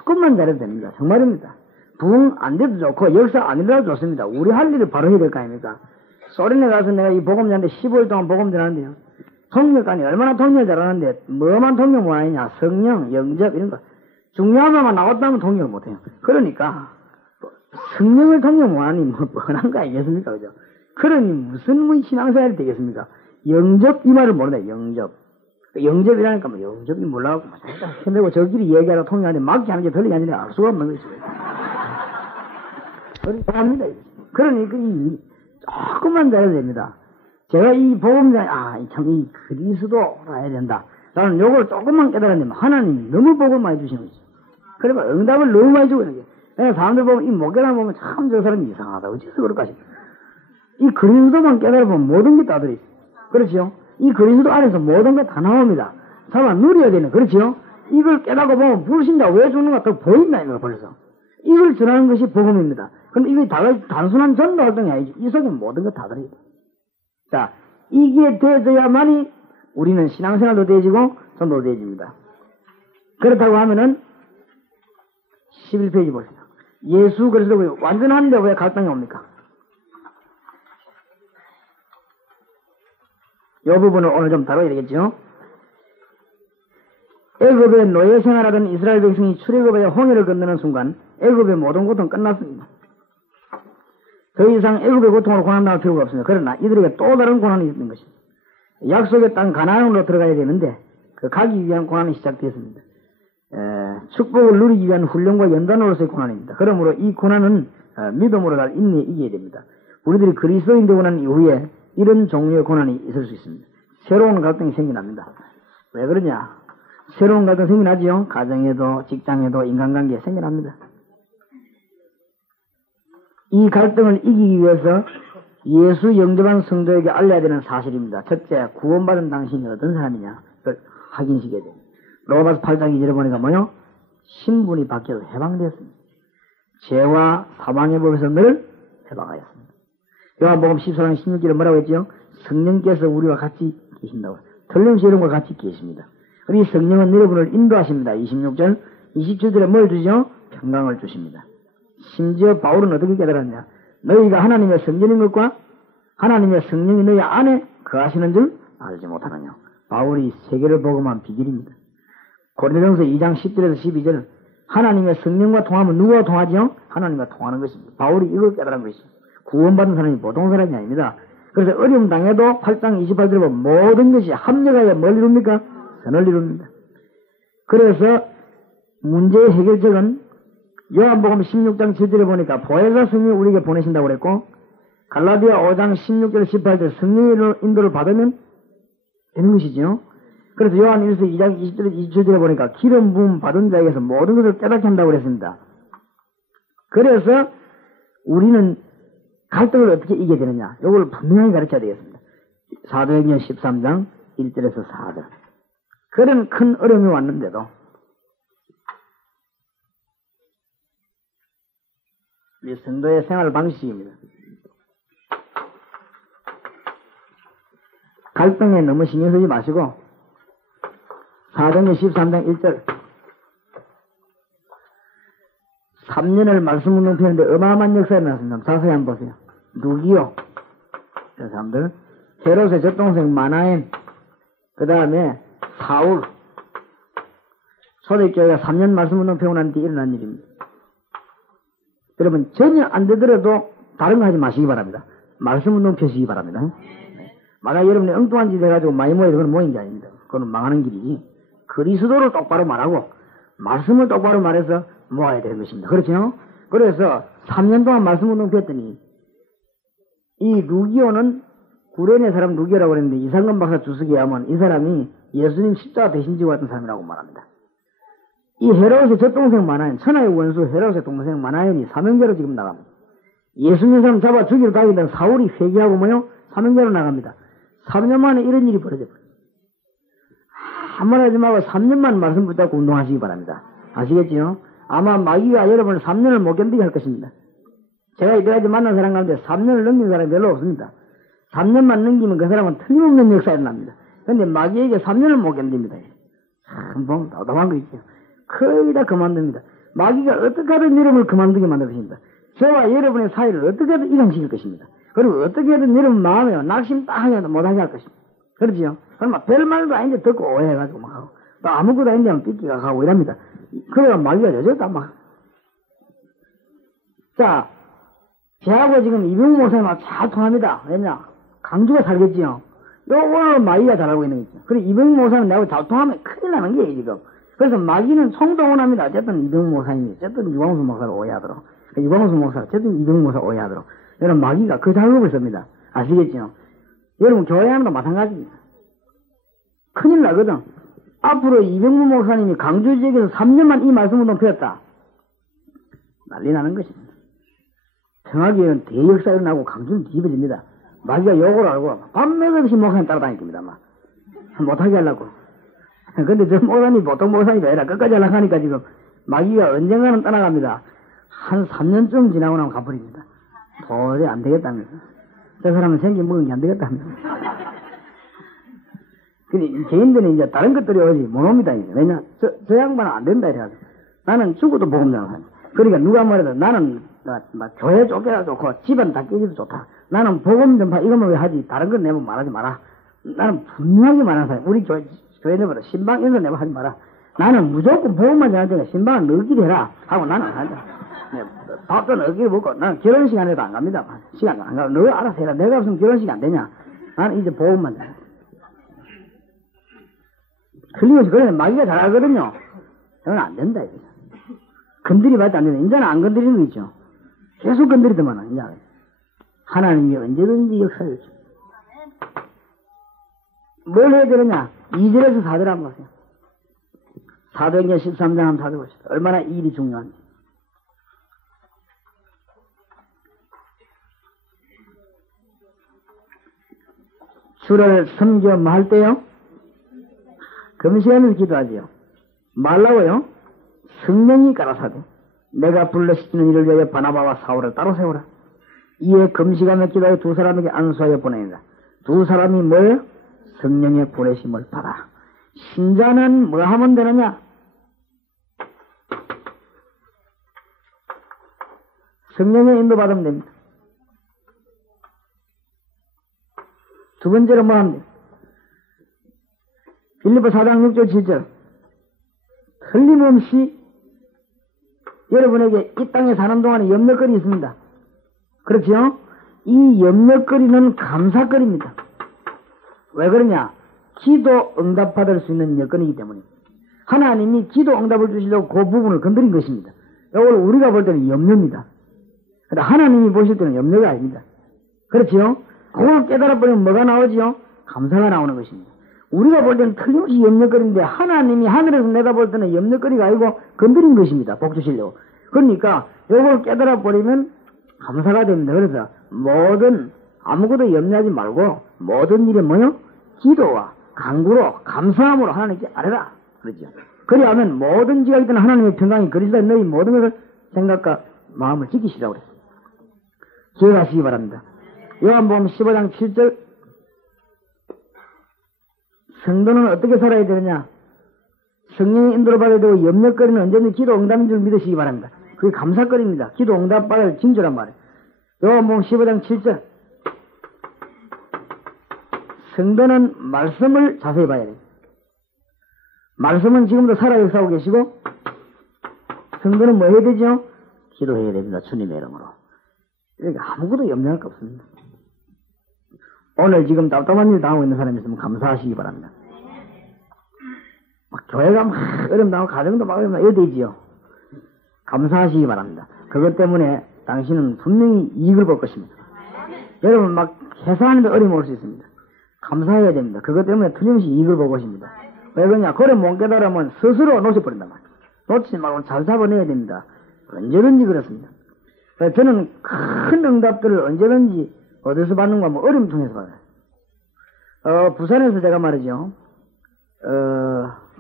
조금만 잘해도 됩니다. 정말입니다. 부흥 안 돼도 좋고 역사 아니라도 좋습니다. 우리 할 일을 바로 해야 될 거 아닙니까? 소련에 가서 내가 이 복음 전하는데 15일 동안 복음 전하는데요. 통역관이 얼마나 통역 잘하는데 뭐만 통역 못하느냐. 성령, 영접 이런 거. 중요한 것만 나왔다면 통역을 못해요. 그러니까 성령을 통역 못하니 뭐 뻔한 거 아니겠습니까? 그죠? 그러니 무슨 신앙생활이 되겠습니까? 영접 이 말을 모르네. 영접. 영접이라니까 뭐 영접이 몰라갖고 막 헤매고 저끼리 얘기하러 통역하는데 막히 하는지 들리지 않는지 알 수가 없는 것이죠. 그러니까 그러니 조금만 잘해도 됩니다. 제가 이 복음자 참 이 그리스도라 해야 된다. 나는 요걸 조금만 깨달았는데 하나님이 너무 복음 많이 주시는 거죠. 그러니까 응답을 너무 많이 주고 있는 게. 내가 사람들 보면 이 못 깨달아 보면 참 저 사람이 이상하다. 어째서 그럴까 싶어. 이 그리스도만 깨달아 보면 모든 게 다 들어있어요. 그렇죠? 이 그리스도 안에서 모든 게 다 나옵니다. 설마 누려야 되는, 그렇죠? 이걸 깨닫고 보면 불신자 왜 죽는가 더 보인다, 이거 벌써. 이걸 전하는 것이 복음입니다. 근데 이게 단순한 전도 활동이 아니지. 이 속에 모든 거 다 들어있다. 자, 이게 되어야만이 우리는 신앙생활도 되어지고 전도도 되어집니다. 그렇다고 하면은 11페이지 보세요. 예수 그리스도 완전한데 왜 갈등이 옵니까? 이 부분을 오늘 좀 다뤄야 되겠죠. 애굽의 노예 생활하던 이스라엘 백성이 출애굽의 홍해를 건너는 순간 애굽의 모든 고통 끝났습니다. 더 이상 애굽의 고통으로 고난당할 필요가 없습니다. 그러나 이들에게 또 다른 고난이 있는 것입니다. 약속의 땅 가나안으로 들어가야 되는데 그 가기 위한 고난이 시작되었습니다. 축복을 누리기 위한 훈련과 연단으로서의 고난입니다. 그러므로 이 고난은 믿음으로 잘 인내에 이겨야 됩니다. 우리들이 그리스도인 되고 난 이후에 이런 종류의 고난이 있을 수 있습니다. 새로운 갈등이 생겨납니다. 왜 그러냐? 새로운 갈등 생겨나지요. 가정에도 직장에도 인간관계에 생겨납니다. 이 갈등을 이기기 위해서 예수 영접한 성도에게 알려야 되는 사실입니다. 첫째, 구원받은 당신이 어떤 사람이냐 그걸 확인시켜야 됩니다. 로마서 8장 2절에 보니까 뭐요? 신분이 바뀌어서 해방되었습니다. 죄와 사망의 법에서 늘 해방하였습니다. 요한복음 14장 16절에 뭐라고 했죠? 성령께서 우리와 같이 계신다고. 틀림없이 여러분과 같이 계십니다. 우리 성령은 여러분을 인도하십니다. 26절, 27절에 뭘 주죠? 평강을 주십니다. 심지어 바울은 어떻게 깨달았냐? 너희가 하나님의 성전인 것과 하나님의 성령이 너희 안에 거하시는 줄 알지 못하느냐. 바울이 세계를 복음한 비결입니다. 고린도전서 2장 10절에서 12절 하나님의 성령과 통하면 누구와 통하죠? 하나님과 통하는 것입니다. 바울이 이걸 깨달은 것이죠. 구원받은 사람이 보통 사람이 아닙니다. 그래서 어려움 당해도 8장 28절에 보면 모든 것이 합력하여 뭘 이룹니까? 선을 이룹니다. 그래서 문제의 해결책은 요한복음 16장 7절에 보니까 보혜사 성령이 우리에게 보내신다고 그랬고 갈라디아 5장 16절 18절 성령의 인도를 받으면 되는 것이죠. 그래서 요한 1서 2장 20절 27절에 보니까 기름 부음 받은 자에게서 모든 것을 깨닫게 한다고 그랬습니다. 그래서 우리는 갈등을 어떻게 이겨야 되느냐 이걸 분명히 가르쳐야 되겠습니다. 사도행전 13장 1절에서 4절 그런 큰 어려움이 왔는데도 우리 성도의 생활 방식입니다. 갈등에 너무 신경 쓰지 마시고 사도행전 13장 1절 3년을 말씀 운동 펴는데 어마어마한 역사가 일어났습니다. 자세히 한번 보세요. 누기요 저 사람들 헤롯의 젖동생 마나엔 그 다음에 사울 초대교회가 3년 말씀 운동 펴고 난 뒤에 일어난 일입니다. 여러분 전혀 안 되더라도 다른 거 하지 마시기 바랍니다. 말씀 운동 펴시기 바랍니다. 만약 여러분이 엉뚱한 짓 해가지고 많이 모여도 그건 모인 게 아닙니다. 그건 망하는 길이지. 그리스도를 똑바로 말하고 말씀을 똑바로 말해서 모아야 되는 것입니다. 그렇죠? 그래서 3년 동안 말씀 운동 폈더니 이 루기오는 구레네 사람 루기오라고 그랬는데 이상근 박사 주석에 하면 이 사람이 예수님 십자가 대신지고 같은 사람이라고 말합니다. 이 헤롯의 젖동생 마나연, 천하의 원수 헤롯의 동생 마나연이 사명제로 지금 나갑니다. 예수님 사람 잡아 죽이러 다니던 사울이 회개하고 뭐요? 사명제로 나갑니다. 3년 만에 이런 일이 벌어져버려요. 한말 하지 말고 3년만 말씀 붙잡고 운동하시기 바랍니다. 아시겠지요? 아마 마귀가 여러분을 3년을 못 견디게 할 것입니다. 제가 이때까지 만난 사람 가운데 3년을 넘긴 사람이 별로 없습니다. 3년만 넘기면 그 사람은 틀림없는 역사가 일어납니다. 근데 마귀에게 3년을 못 견딥니다. 참, 뭐, 도도한 거 있죠. 거의 다 그만둡니다. 마귀가 어떻게 하든 여러분을 그만두게 만들어주십니다. 저와 여러분의 사이를 어떻게 하든 이상시킬 것입니다. 그리고 어떻게 하든 여러분 마음에 낙심 딱 하냐도 못하게 할 것입니다. 그렇지요? 그럼 별말도 아닌데 듣고 오해해가지고 막 하고, 또 아무것도 아닌데 막 삐끼가 가고 이랍니다. 그래야 마귀가 여전다 막. 자, 저하고 지금 이병우 목사님하고 잘 통합니다. 왜냐? 강주가 살겠지요. 요거는 마귀가 잘 알고 있는 거죠. 그래, 이병우 목사님 나하고 잘 통하면 큰일 나는 게예요, 지금. 그래서 마귀는 총동원합니다. 어쨌든 이병우 목사님이, 어쨌든 유광수 목사를 오해하도록. 유광수 목사, 어쨌든 이병우 목사 오해하도록. 여러분, 마귀가 그 작업을 씁니다. 아시겠죠? 여러분, 교회하는 마찬가지입니다. 큰일 나거든. 앞으로 이병우 목사님이 강주 지역에서 3년만 이 말씀을 펴었다. 난리 나는 것입니다. 평화기에는 대역사 일어나고 강주는 뒤집어집니다. 마귀가 욕을 알고 밤낮 없이 목사님 따라다닐 겁니다. 막 못하게 하려고. 근데 저 목사님이 보통 목사님이 아니라 끝까지 하려고 하니까 지금 마귀가 언젠가는 떠나갑니다. 한 3년쯤 지나고 나면 가버립니다. 도저히 안 되겠다면서. 저 사람은 생기 먹은 게 안 되겠다면서. 근데 이 개인들은 이제 다른 것들이 오지 못 옵니다. 이제. 왜냐? 저 양반은 안 된다 이래가지고. 나는 죽어도 복음장을 하니. 그러니까 누가 말해도 나는 막 교회 쫓겨야 좋고 집안 다 깨지도 좋다. 나는 복음 전파 이것만 왜 하지 다른 건 내면 말하지 마라. 나는 분명하게 말하는 사람. 우리 교회 내버려 신방 이런 거 내면 하지 마라. 나는 무조건 복음만 전할 테니까 신방은 너희끼리 해라 하고 나는 안 한다. 밥도 너희끼리 먹고 나는 결혼 시간에도 안 갑니다. 시간 안 가고 너 알아서 해라. 내가 없으면 결혼식이 안 되냐. 나는 이제 복음만 전해. 틀림없이 그래 마귀가 잘 알거든요. 이건 안 된다 이거. 건드리봐도 안 된다. 이제는 안 건드리는 거 있죠. 계속 건드리더만 이제 하나님이 언제든지 역사를 줘. 뭘 해야 되느냐? 2절에서 4절 한번 보세요. 사도행전 13장 한번 찾아보시다. 얼마나 이 일이 중요한지. 주를 섬겨 뭐 할 때요? 금시하면서 기도하지요. 말라고요? 성령이 가라사대 내가 불러시키는 이를 위하여 바나바와 사울을 따로 세우라. 이에 금시하며 기도하여 두 사람에게 안수하여 보내니라. 두 사람이 뭐예요? 성령의 보내심을 받아. 신자는 뭐 하면 되느냐? 성령의 인도 받으면 됩니다. 두 번째로 뭐 하면 돼요? 빌립보 4장 6절 7절 틀림없이 여러분에게 이 땅에 사는 동안에 염려거리 있습니다. 그렇죠? 이 염려거리는 감사거리입니다. 왜 그러냐? 기도 응답받을 수 있는 여건이기 때문입니다. 하나님이 기도 응답을 주시려고 그 부분을 건드린 것입니다. 이걸 우리가 볼 때는 염려입니다. 그런데 하나님이 보실 때는 염려가 아닙니다. 그렇죠? 그걸 깨달아버리면 뭐가 나오지요? 감사가 나오는 것입니다. 우리가 볼 때는 틀림없이 염려거리인데 하나님이 하늘에서 내다볼 때는 염려거리가 아니고 건드린 것입니다. 복 주시려고. 그러니까 이걸 깨달아버리면 감사가 됩니다. 그래서 아무것도 염려하지 말고 모든 일에 뭐요? 기도와 간구로 감사함으로 하나님께 아뢰라. 그러죠. 그리하면 모든 지각이 되는 하나님의 평강이 그리스도의 너희 모든 것을 생각과 마음을 지키시라고 그랬습니다. 기억하시기 바랍니다. 요한복음 15장 7절 성도는 어떻게 살아야 되느냐? 성령의 인도를 받아야 되고 염려거리는 언제든지 기도 응답인 줄 믿으시기 바랍니다. 그게 감사거리입니다. 기도 응답 받을 징조란 말이에요. 요한복음 15장 7절 성도는 말씀을 자세히 봐야 돼요. 말씀은 지금도 살아 역사하고 계시고 성도는 뭐 해야 되죠? 기도해야 됩니다. 주님의 이름으로. 그러니까 아무것도 염려할 거 없습니다. 오늘 지금 답답한 일 당하고 있는 사람이 있으면 감사하시기 바랍니다. 막 교회가 막 어려움 당하고 가정도 막 어려움 당하고 이러되지요. 감사하시기 바랍니다. 그것 때문에 당신은 분명히 이익을 볼 것입니다. 여러분 막 회사하는데 어려움 올 수 있습니다. 감사해야 됩니다. 그것 때문에 틀림없이 이익을 볼 것입니다. 왜 그러냐? 그래 못 깨달으면 스스로 놓쳐버린단 말이에요. 놓치지 말고 잘 잡아내야 됩니다. 언제든지 그렇습니다. 그래서 저는 큰 응답들을 언제든지 어디서 받는가 하면 어려움 통해서 받아요. 부산에서 제가 말이죠.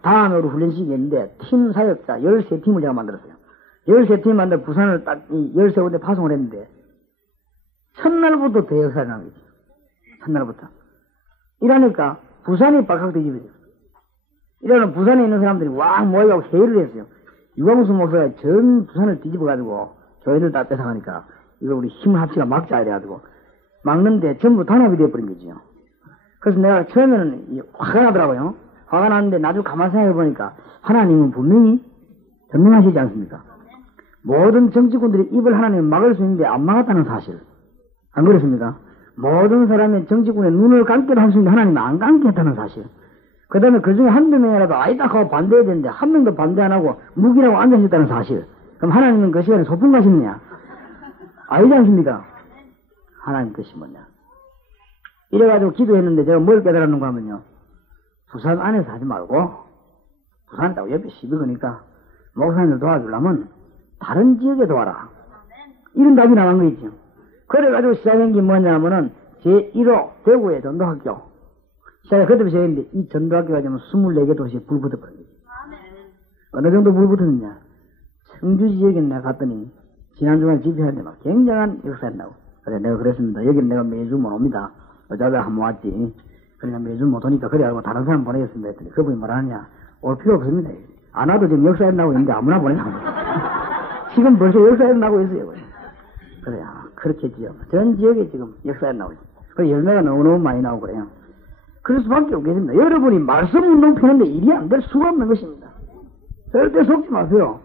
다음으로 훈련식이 있는데 팀 사역자 13팀을 제가 만들었어요. 13팀 만들어 부산을 딱 13군데 파송을 했는데 첫날부터 대역사를 나는 거죠. 첫날부터. 이러니까 부산이 빡빡 뒤집어져요. 이러면 부산에 있는 사람들이 와 모여가고 회의를 했어요. 유광수 목사가 전 부산을 뒤집어가지고 교회를 다 뺏어가니까 이거 우리 힘을 합치가 막자 이래가지고 막는데 전부 단합이 되어버린 거죠. 그래서 내가 처음에는 화가 나더라고요. 화가 나는데 나중에 가만히 생각해보니까 하나님은 분명히 전능하시지 않습니까? 모든 정치군들이 입을 하나님을 막을 수 있는데 안 막았다는 사실. 안 그렇습니까? 모든 사람의 정치군의 눈을 감게도 할 수 있는데 하나님은 안 감게 했다는 사실. 그 다음에 그 중에 한두 명이라도 아니다 하고 반대해야 되는데 한 명도 반대 안 하고 묵이라고 앉아있다는 사실. 그럼 하나님은 그 시간에 소풍 가시느냐? 아니지 않습니까? 하나님 뜻이 뭐냐? 이래가지고 기도했는데 제가 뭘 깨달았는가 하면요. 부산 안에서 하지 말고 부산 있다고 옆에 시비 거니까 목사님을 도와주려면 다른 지역에 도와라. 이런 답이 나간 거 있죠. 그래가지고 시작한 게 뭐냐면은 제1호 대구의 전도학교. 제가 그때부터 시작했는데 이 전도학교가 지금 24개 도시에 불 붙어버린 거죠. 어느 정도 불 붙었느냐. 청주 지역에 내가 갔더니 지난 주간에 집회하는데 막 굉장한 역사였다고. 그래 내가 그랬습니다. 여기는 내가 매주 못 옵니다. 어쩌다 한번 왔지. 그러니까 매주 못 오니까 그래 알고 다른 사람 보내겠습니다 했더니 그분이 뭐라느냐. 올 필요 없습니다. 안 와도 지금 역사였나고 있는데 아무나 보내라고. 지금 벌써 역사였나고 있어요. 그래 그렇게 했지요. 전 지역에 지금 역사였나고 있어요. 그 열매가 너무너무 많이 나오고 그래요. 그럴 수밖에 없겠습니다. 여러분이 말씀 운동 펴는데 일이 안 될 수가 없는 것입니다. 절대 속지 마세요.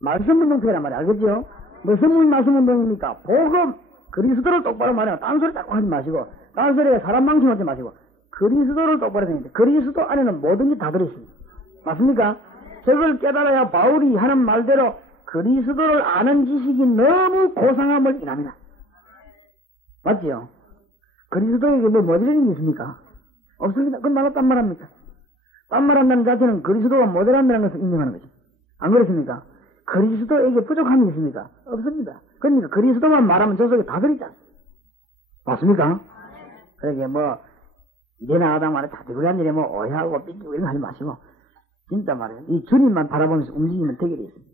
말씀 운동 펴란 말이야. 알겠죠? 무슨 말씀 운동입니까? 복음, 그리스도를 똑바로 말해요. 딴소리 자꾸 하지 마시고, 딴소리에 사람 망신하지 마시고, 그리스도를 똑바로 생각해. 그리스도 안에는 모든 게 다 들어있습니다. 맞습니까? 저걸 깨달아야 바울이 하는 말대로 그리스도를 아는 지식이 너무 고상함을 인합니다. 맞지요? 그리스도에게 뭐 모자라는 게 있습니까? 없습니다. 그건 말로 딴 말합니까? 딴 말한다는 자체는 그리스도가 모자란다는 것을 인정하는 거죠. 안 그렇습니까? 그리스도에게 부족함이 있습니까? 없습니다. 그러니까 그리스도만 말하면 저 속에 다 들어있지 않습니까? 맞습니까? 그러게 뭐 이제 나가다 말해 자기구리한 일에 뭐 오해하고 삐끼고 이런 거 하지 마시고 진짜 말이에요. 이 주님만 바라보면서 움직이면 되게 돼 있습니다.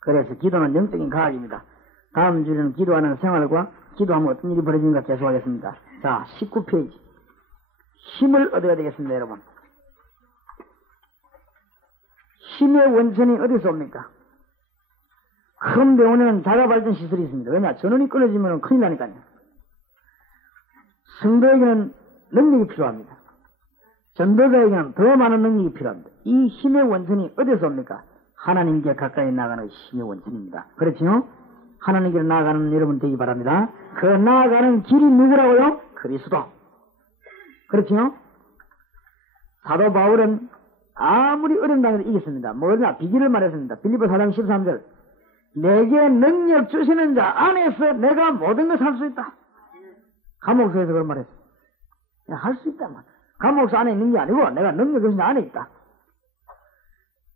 그래서 기도는 영적인 과학입니다. 다음 주에는 기도하는 생활과 기도하면 어떤 일이 벌어지는가 계속하겠습니다. 자, 19페이지. 힘을 얻어야 되겠습니다, 여러분. 힘의 원천이 어디서 옵니까? 큰 병원에는 자가발전 시설이 있습니다. 왜냐? 전원이 끊어지면 큰일 나니까요. 성도에게는 능력이 필요합니다. 전도자에게는 더 많은 능력이 필요합니다. 이 힘의 원천이 어디서 옵니까? 하나님께 가까이 나가는 힘의 원천입니다. 그렇지요? 하나님께 나아가는 여러분 되기 바랍니다. 그 나아가는 길이 누구라고요? 그리스도. 그렇지요? 사도 바울은 아무리 어려운 당에도 이겼습니다. 뭐냐? 비기를 말했습니다. 빌립보 4장 13절. 내게 능력 주시는 자 안에서 내가 모든 것을 할 수 있다. 감옥소에서 그런 말 했어요. 할 수 있다. 감옥소 안에 있는 게 아니고 내가 능력 주시는 자 안에 있다.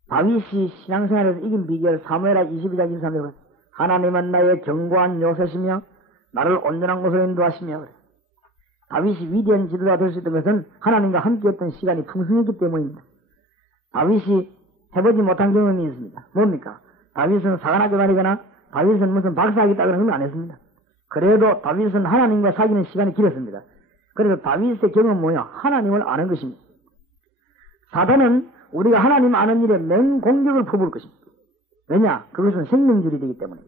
다윗이 신앙생활에서 이긴 비결 사무엘하 22장 23절. 하나님은 나의 견고한 요새시며 나를 온전한 곳으로 인도하시며 그래. 다윗이 위대한 지도자 될 수 있던 것은 하나님과 함께했던 시간이 풍성했기 때문입니다. 다윗이 해보지 못한 경험이 있습니다. 뭡니까? 다윗은 사관학교 다니거나 다윗은 무슨 박사학위 따거나 그런 건 안 했습니다. 그래도 다윗은 하나님과 사귀는 시간이 길었습니다. 그래서 다윗의 경험은 뭐냐? 하나님을 아는 것입니다. 사단은 우리가 하나님 아는 일에 맹공격을 퍼부을 것입니다. 왜냐? 그것은 생명줄이 되기 때문에.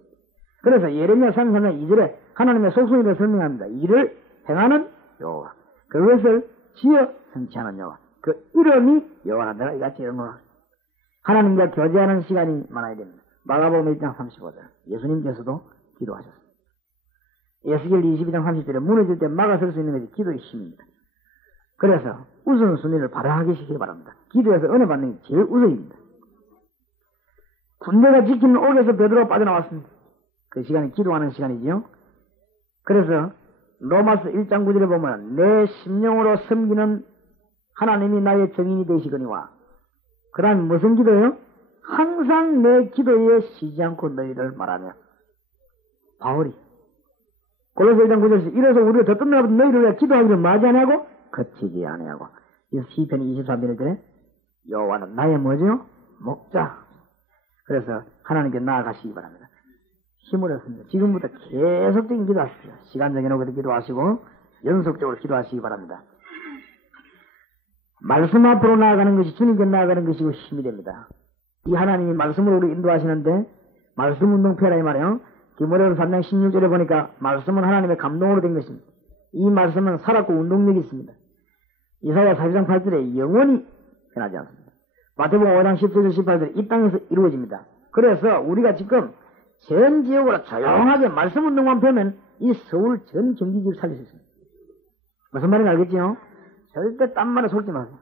그래서 예레미야 33장 2절에 하나님의 속성이라고 설명합니다. 이를 행하는 여호와. 그것을 지어 성취하는 여호와. 그 이름이 여호와라. 내가 이같이 이름으로 하나님과 교제하는 시간이 많아야 됩니다. 마가복음 1장 35절. 예수님께서도 기도하셨습니다. 에스겔 22장 30절에 무너질 때 막아설 수 있는 것이 기도의 힘입니다. 그래서 우선순위를 바라하게 시키기 바랍니다. 기도에서 은혜 받는 게 제일 우선입니다. 군대가 지키는 옥에서 베드로가 빠져나왔습니다. 그 시간이 기도하는 시간이지요. 그래서 로마서 1장 9절에 보면 내 심령으로 섬기는 하나님이 나의 정인이 되시거니와 그 다음 무슨 기도예요? 항상 내 기도에 쉬지 않고 너희를 말하며 바울이 골로새 1장 9절에서 이래서 우리가 더 끝나보다 너희를 위해 기도하기를 마지 아니하고 거치지 아니하고 이 시편 23편에 여호와는 나의 뭐죠? 목자. 그래서 하나님께 나아가시기 바랍니다. 힘을 얻습니다. 지금부터 계속적인 기도하십시오. 시간 정해놓고 기도하시고 연속적으로 기도하시기 바랍니다. 말씀 앞으로 나아가는 것이 주님께 나아가는 것이고 힘이 됩니다. 이 하나님이 말씀으로 우리 인도하시는데 말씀 운동표라 이 말이에요. 디모데후서 3장 16절에 보니까 말씀은 하나님의 감동으로 된 것입니다. 이 말씀은 살았고 운동력이 있습니다. 이사야 40장 8절에 영원히 변하지 않습니다. 마태복음 5장 17절 18절에 이 땅에서 이루어집니다. 그래서 우리가 지금 전 지역으로 조용하게 말씀 운동만 펴면 이 서울 전 경기지를 살릴 수 있습니다. 무슨 말인지 알겠지요? 절대 딴 말에 속지 마세요.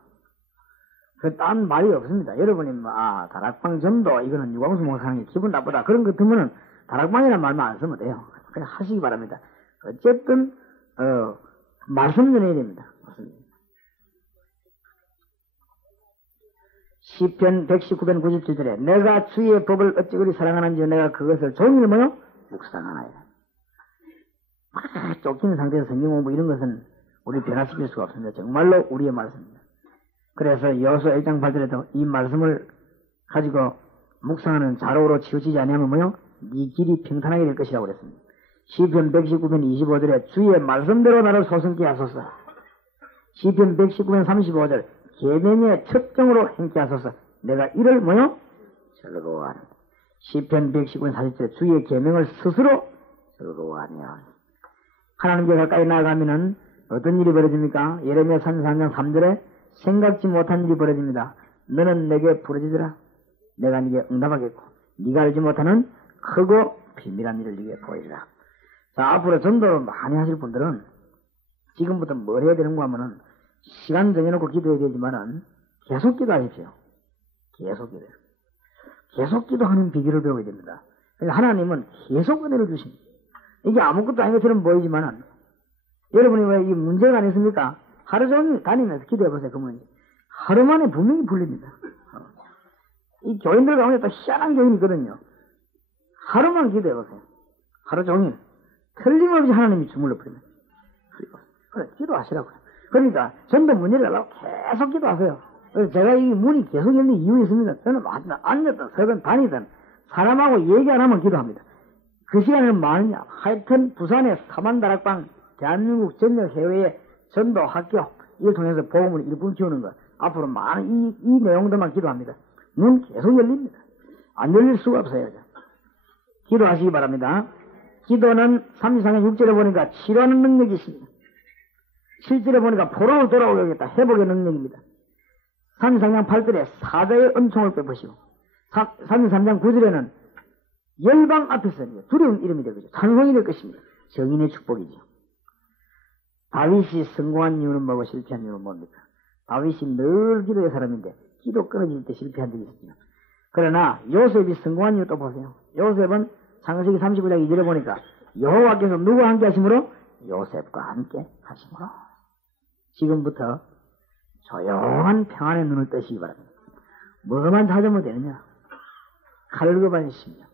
그 딴 말이 없습니다. 여러분이 다락방 전도 이거는 유광수 목사님이 기분 나쁘다 그런 거 들으면은 다락방이라는 말만 안 쓰면 돼요. 그냥 하시기 바랍니다. 어쨌든 말씀 전해야 됩니다. 맞습니다. 시편 119편 97절에 내가 주의 법을 어찌 그리 사랑하는지 내가 그것을 종일 뭐요? 묵상하나이다. 쫓기는 상태에서 성경 공부 이런 것은 우리 변화시킬 수가 없습니다. 정말로 우리의 말씀입니다. 그래서 여호수아 1장 8절에도 이 말씀을 가지고 묵상하는 자로로 치우치지 아니하면 뭐요? 네 길이 평탄하게 될 것이라고 그랬습니다. 시편 119편 25절에 주의 말씀대로 나를 소성케 하소서. 시편 119편 35절 계명의 첩정으로 행케 하소서. 내가 이를 뭐요? 즐거워하는. 시편 119편 40절에 주의 계명을 스스로 즐거워하며. 하나님께 가까이 나아가면은 어떤 일이 벌어집니까? 예레미야 33장 3절에 생각지 못한 일이 벌어집니다. 너는 내게 부르짖으라. 내가 네게 응답하겠고 네가 알지 못하는 크고 비밀한 일을 네게 보이리라. 자, 앞으로 전도를 많이 하실 분들은 지금부터 뭘 해야 되는가 하면은 시간 정해놓고 기도해야 되지만은 계속 기도하십시오. 계속 기도해요. 계속 기도하는 비결을 배워야 됩니다. 하나님은 계속 은혜를 주십니다. 이게 아무것도 아닌 것처럼 보이지만은 여러분이 왜 이 문제가 아니십니까? 하루 종일 다니면서 기도해보세요. 그 문제. 하루 만에 분명히 풀립니다. 이 교인들 가운데 또 희한한 교인이 있거든요. 하루만 기도해보세요. 하루 종일. 틀림없이 하나님이 주물러 풀립니다. 그래, 기도하시라고요. 그러니까 전도 문제를 하려고 계속 기도하세요. 그래서 제가 이 문이 계속 열린 이유가 있습니다. 저는 앉았든 서든 다니든 사람하고 얘기 안 하면 기도합니다. 그 시간에는 많으냐. 하여튼 부산의 사만다락방 대한민국 전역 해외의 전도 학교 이걸 통해서 복음을 일꾼 키우는 것 앞으로 많은 이 내용들만 기도합니다. 문 계속 열립니다. 안 열릴 수가 없어요. 기도하시기 바랍니다. 기도는 33장 6절에 보니까 치료하는 능력이 있습니다. 7절에 보니까 포로로 돌아오겠다. 회복의 능력입니다. 33장 8절에 사자의 은총을 베푸시고 33장 9절에는 열방 앞에서 두려운 이름이 될 것이죠. 찬송이 될 것입니다. 정인의 축복이죠. 다윗이 성공한 이유는 뭐고 실패한 이유는 뭡니까? 다윗이 늘 기도의 사람인데 기도 끊어질 때 실패한 적이 있었죠. 그러나 요셉이 성공한 이유 또 보세요. 요셉은 창세기 39장 2절에 보니까 여호와께서 누구와 함께 하심으로? 요셉과 함께 하심으로. 지금부터 조용한 평안의 눈을 뜨시기 바랍니다. 뭐만 찾으면 되느냐? 갈급하십니다.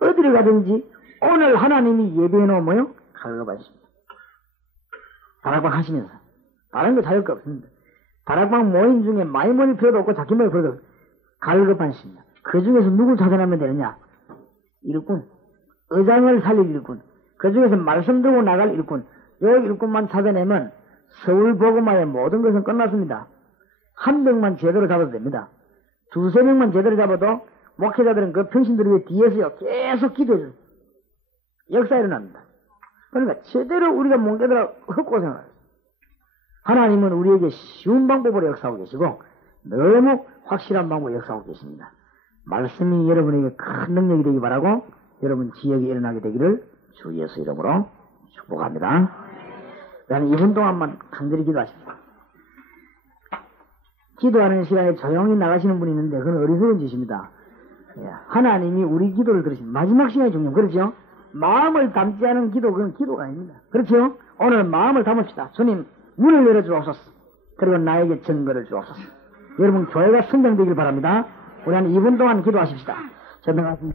어디를 가든지 오늘 하나님이 예배해 놓으면요 갈급하십니다. 다락방 하시면서 다른 거 찾을 거 없습니다. 다락방 모임 중에 많이 모일 필요도 없고 작게 모일 필요도 없고 갈급하십니다. 그 중에서 누굴 찾아내면 되느냐? 일꾼. 의장을 살릴 일꾼. 그 중에서 말씀 들고 나갈 일꾼. 요 일꾼만 찾아내면 서울 복음화의 모든 것은 끝났습니다. 한 명만 제대로 잡아도 됩니다. 두세 명만 제대로 잡아도 목회자들은 그 평신들을 뒤에서요 계속 기도해줘요. 역사 일어납니다. 그러니까 제대로 우리가 몽개들아 헛고생을 해요. 하나님은 우리에게 쉬운 방법으로 역사하고 계시고 너무 확실한 방법으로 역사하고 계십니다. 말씀이 여러분에게 큰 능력이 되기 바라고 여러분 지역에 일어나게 되기를 주 예수 이름으로 축복합니다. 그다음에 2분 동안만 간절히 기도하십시오. 기도하는 시간에 조용히 나가시는 분이 있는데 그건 어리석은 짓입니다. 하나님이 우리 기도를 들으십니다. 마지막 시간이 중요해요. 그렇죠? 마음을 담지 않은 기도, 그건 기도가 아닙니다. 그렇죠? 오늘 마음을 담읍시다. 주님, 문을 열어주옵소서. 그리고 나에게 증거를 주옵소서. 여러분, 교회가 성장되길 바랍니다. 우리 한 2분 동안 기도하십시다. 전능하신